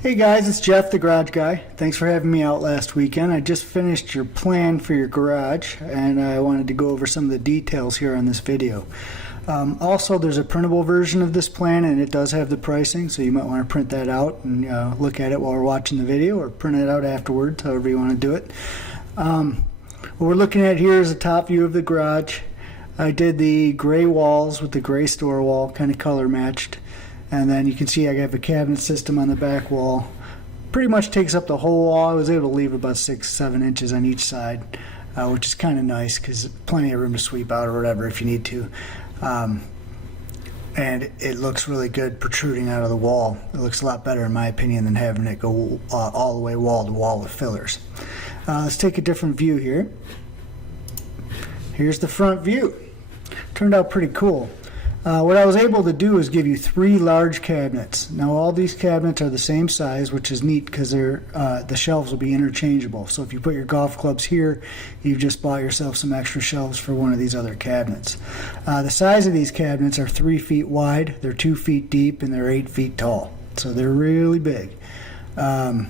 Hey guys, it's Jeff, the garage guy. Thanks for having me out last weekend. I just finished your plan for your garage and I wanted to go over some of the details here on this video. Also, there's a printable version of this plan and it does have the pricing, so you might want to print that out and look at it while we're watching the video, or print it out afterwards, however you want to do it. What we're looking at here is a top view of the garage. I did the gray walls with the gray store wall, kind of color matched. And then you can see I have a cabinet system on the back wall. Pretty much takes up the whole wall. I was able to leave about 6-7 inches on each side, which is kind of nice because plenty of room to sweep out or whatever if you need to. And it looks really good protruding out of the wall. It looks a lot better in my opinion than having it go all the way wall to wall with fillers. Let's take a different view here. Here's the front view. Turned out pretty cool. What I was able to do is give you 3 large cabinets. Now all these cabinets are the same size, which is neat because the shelves will be interchangeable. So if you put your golf clubs here, you've just bought yourself some extra shelves for one of these other cabinets. The size of these cabinets are 3 feet wide, they're 2 feet deep, and they're 8 feet tall. So they're really big. So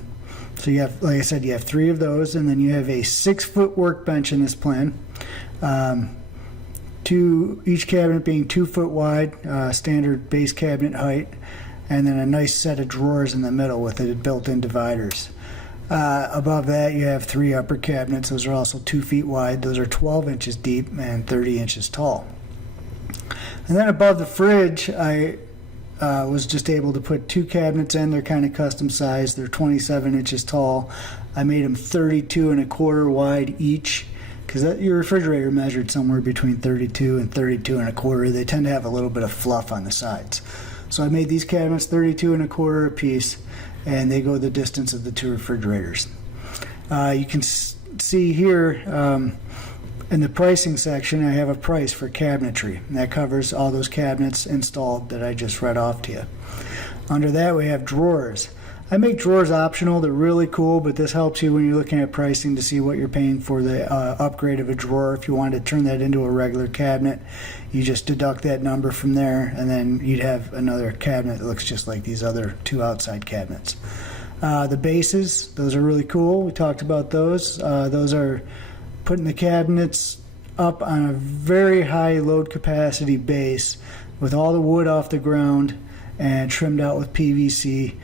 you have, like I said, you have 3 of those, and then you have a 6-foot workbench in this plan. Each cabinet being 2 foot wide, standard base cabinet height, and then a nice set of drawers in the middle with the built-in dividers. Above that you have 3 upper cabinets. Those are also 2 feet wide. Those are 12 inches deep and 30 inches tall. And then above the fridge I was just able to put 2 cabinets in. They're kind of custom sized. They're 27 inches tall. I made them 32 1/4 wide each, because your refrigerator measured somewhere between 32 and 32 1/4. They tend to have a little bit of fluff on the sides. So I made these cabinets 32 1/4 a piece, and they go the distance of the 2 refrigerators. You can see here in the pricing section, I have a price for cabinetry, and that covers all those cabinets installed that I just read off to you. Under that we have drawers. I make drawers optional. They're really cool, but this helps you when you're looking at pricing to see what you're paying for the upgrade of a drawer. If you wanted to turn that into a regular cabinet, you just deduct that number from there, and then you'd have another cabinet that looks just like these other 2 outside cabinets. The bases, those are really cool. We talked about those. Those are putting the cabinets up on a very high load capacity base with all the wood off the ground and trimmed out with PVC.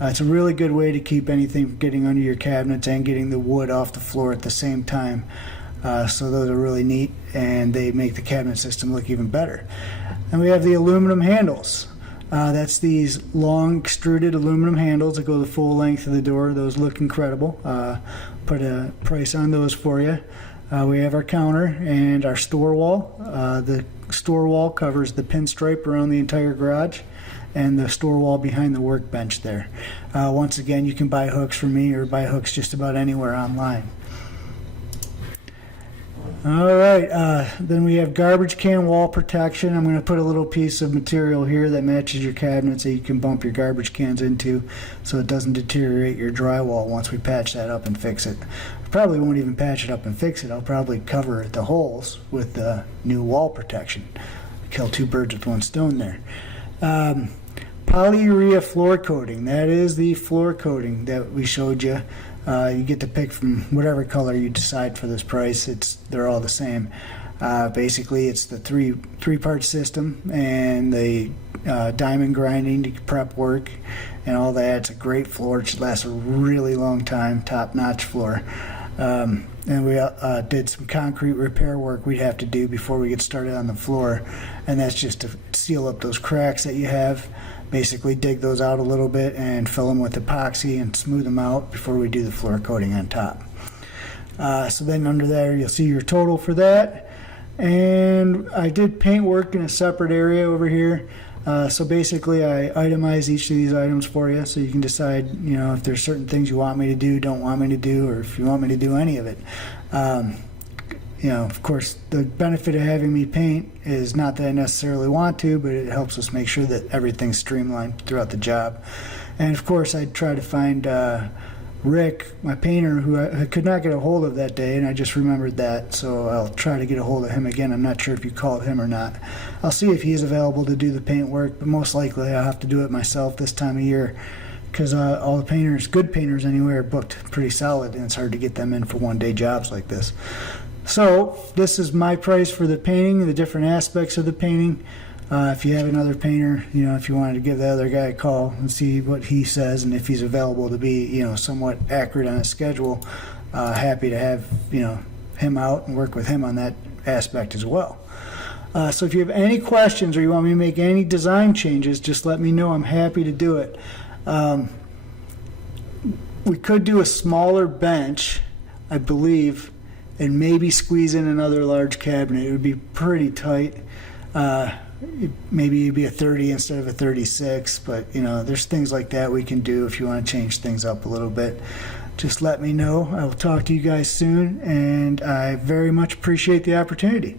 It's a really good way to keep anything from getting under your cabinets and getting the wood off the floor at the same time. So those are really neat, and they make the cabinet system look even better. And we have the aluminum handles. That's these long extruded aluminum handles that go the full length of the door. Those look incredible. Put a price on those for you. We have our counter and our store wall. The store wall covers the pinstripe around the entire garage, and the store wall behind the workbench there. Once again, you can buy hooks from me or buy hooks just about anywhere online. Alright, then we have garbage can wall protection. I'm going to put a little piece of material here that matches your cabinet so you can bump your garbage cans into, so it doesn't deteriorate your drywall once we patch that up and fix it. I probably won't even patch it up and fix it. I'll probably cover the holes with the new wall protection. Kill 2 birds with 1 stone there. Polyurea floor coating. That is the floor coating that we showed you. You get to pick from whatever color you decide for this price. They're all the same. Basically, it's the three-part system and the diamond grinding to prep work and all that. It's a great floor. It should last a really long time. Top-notch floor. And we did some concrete repair work we'd have to do before we get started on the floor, and that's just to seal up those cracks that you have. Basically dig those out a little bit and fill them with epoxy and smooth them out before we do the floor coating on top. So then under there you'll see your total for that, and I did paint work in a separate area over here. So basically I itemize each of these items for you, so you can decide, if there's certain things you want me to do, don't want me to do, or if you want me to do any of it. Of course, the benefit of having me paint is not that I necessarily want to, but it helps us make sure that everything's streamlined throughout the job. And of course, I try to find Rick, my painter, who I could not get a hold of that day, and I just remembered that, so I'll try to get a hold of him again. I'm not sure if you called him or not. I'll see if he's available to do the paint work, but most likely I'll have to do it myself this time of year because all the painters, good painters anyway, are booked pretty solid, and it's hard to get them in for one-day jobs like this. So this is my price for the painting, the different aspects of the painting. If you have another painter, if you wanted to give the other guy a call and see what he says, and if he's available to be, somewhat accurate on his schedule, happy to have, him out and work with him on that aspect as well. So if you have any questions or you want me to make any design changes, just let me know. I'm happy to do it. We could do a smaller bench, I believe, and maybe squeeze in another large cabinet. It would be pretty tight. Maybe it'd be a 30 instead of a 36, but there's things like that we can do if you want to change things up a little bit. Just let me know. I will talk to you guys soon, and I very much appreciate the opportunity.